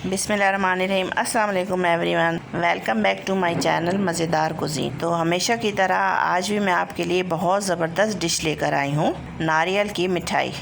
बिस्मिल्लाहिर्रहमानिर्रहीम। अस्सलाम वालेकुम everyone, welcome back to my channel Mazedar cuisine. तो हमेशा की तरह आज भी मैं आपके लिए बहुत ज़बरदस्त डिश लेकर आई हूँ, नारियल की मिठाई।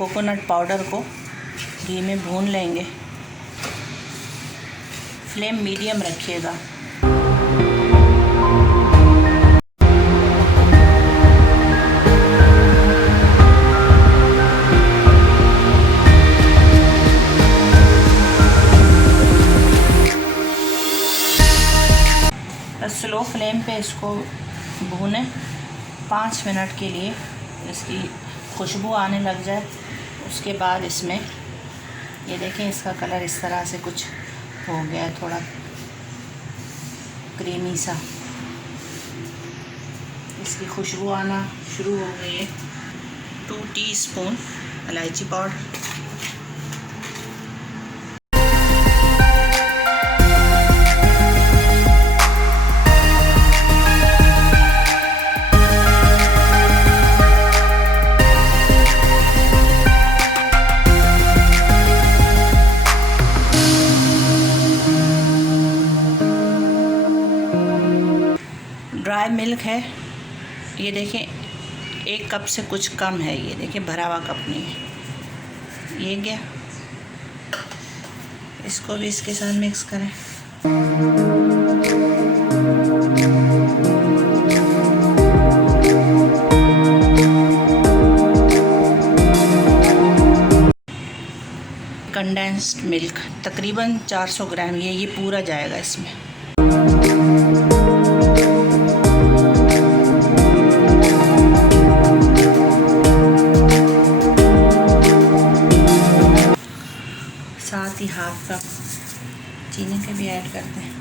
कोकोनट पाउडर को घी में भून लेंगे। फ्लेम मीडियम रखिएगा। स्लो फ्लेम पे इसको भूनें 5 मिनट के लिए, इसकी खुशबू आने लग जाए। उसके बाद इसमें ये देखें, इसका कलर इस तरह से कुछ हो गया है, थोड़ा क्रीमी सा। इसकी खुशबू आना शुरू हो गई है। 2 टीस्पून इलायची पाउडर, ड्राई मिल्क है, ये देखें 1 कप से कुछ कम है। ये देखें भरा हुआ कप नहीं है। ये गया, इसको भी इसके साथ मिक्स करें। कंडेंस्ड मिल्क तकरीबन 400 ग्राम, ये पूरा जाएगा इसमें। साथ ही हाफ कप चीनी के भी ऐड करते हैं।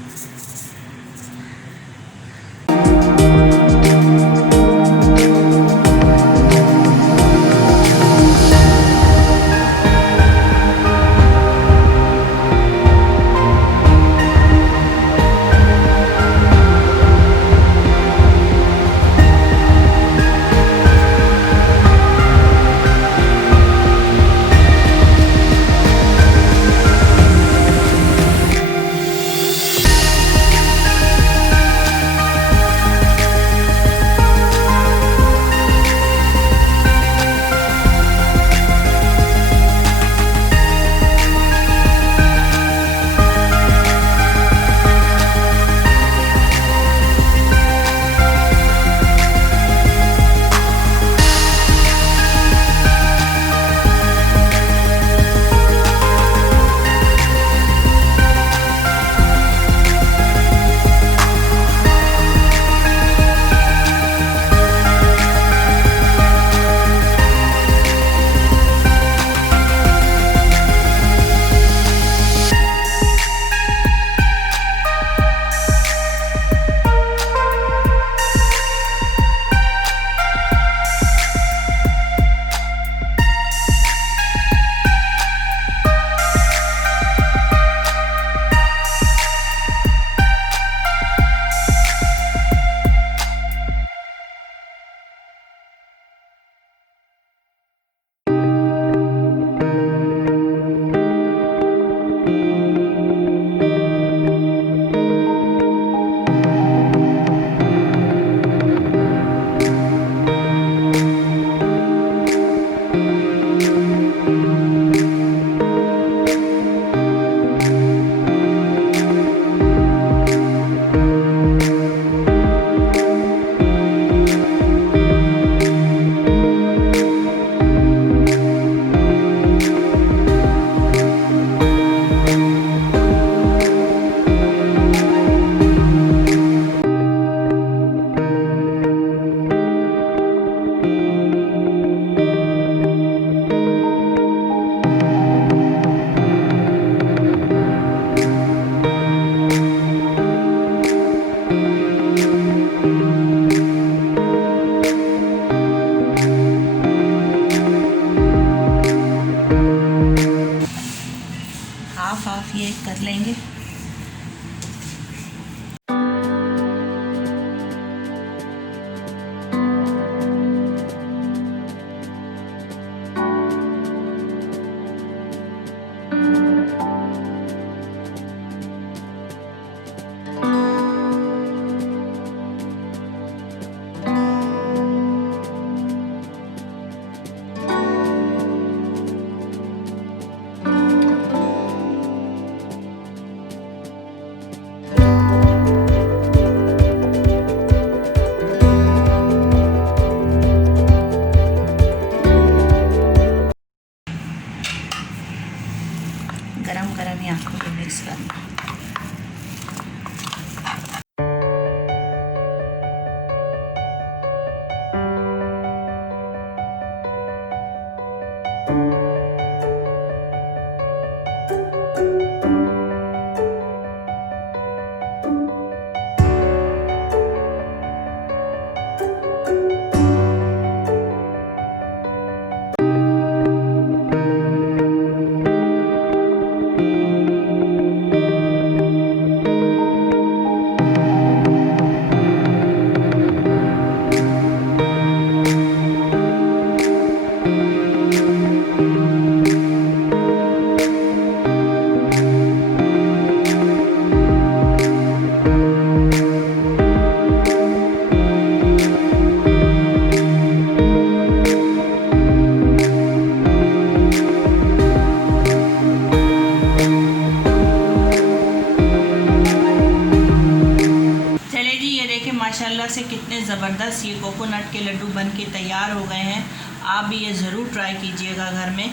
के तैयार हो गए हैं। आप भी ये ज़रूर ट्राई कीजिएगा घर में।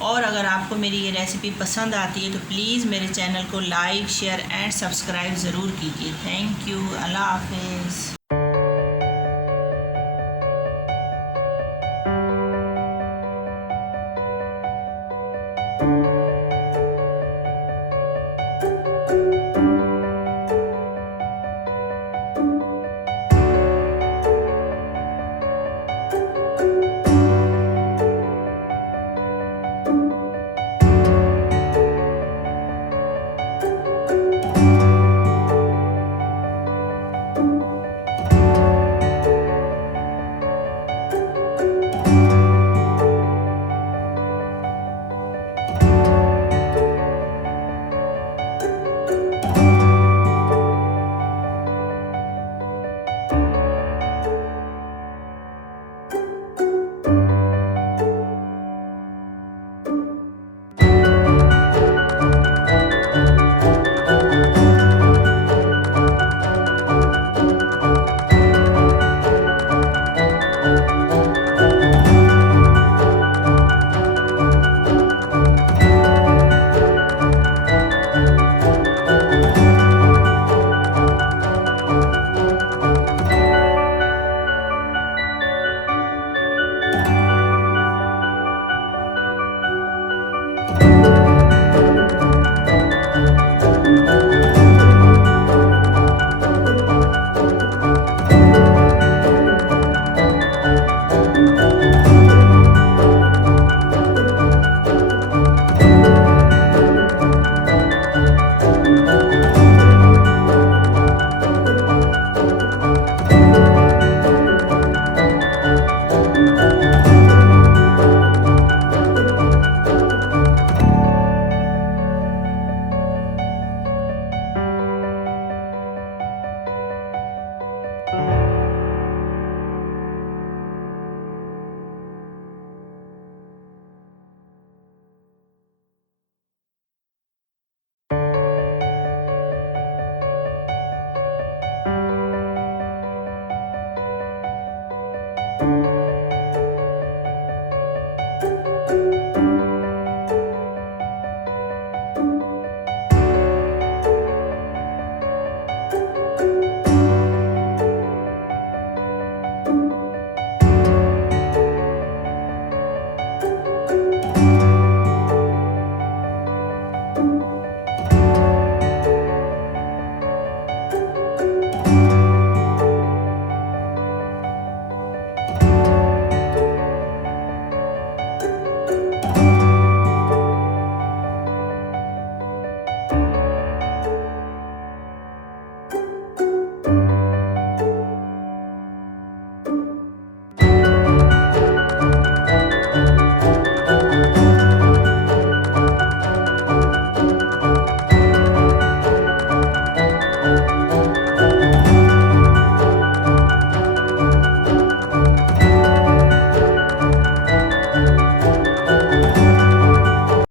और अगर आपको मेरी ये रेसिपी पसंद आती है तो प्लीज़ मेरे चैनल को लाइक, शेयर एंड सब्सक्राइब ज़रूर कीजिए। Thank you. अल्लाह हाफिज़।